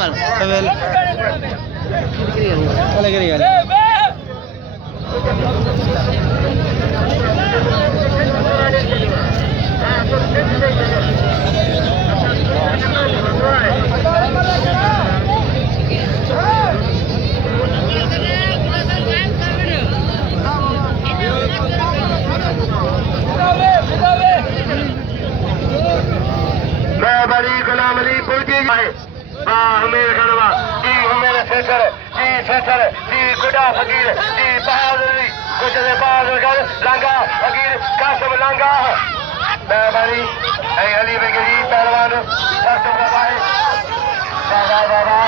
mal. Alegría. बड़ी गुलाम अली पुलजी है हमें गनवा जी हमें सेंसर जी गुडा फकीर जी बहादुरी गुजरे बहादुर कर लांगा फकीर कासिम लांगा मैं बड़ी अली बेगरी पहलवान डॉक्टर बाबा है बाबा बाबा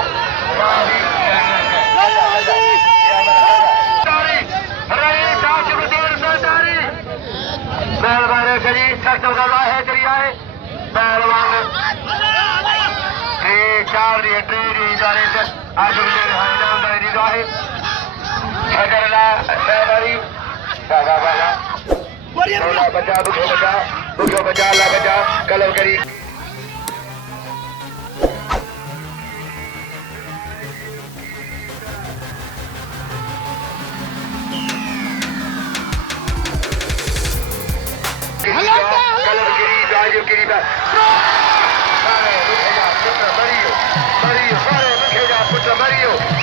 पहलवान करी डॉक्टर बाबा है करिया है पहलवान चार जाने से आज बचा ला बचा कलर करी कलर गिरी राजू गिरी Mario,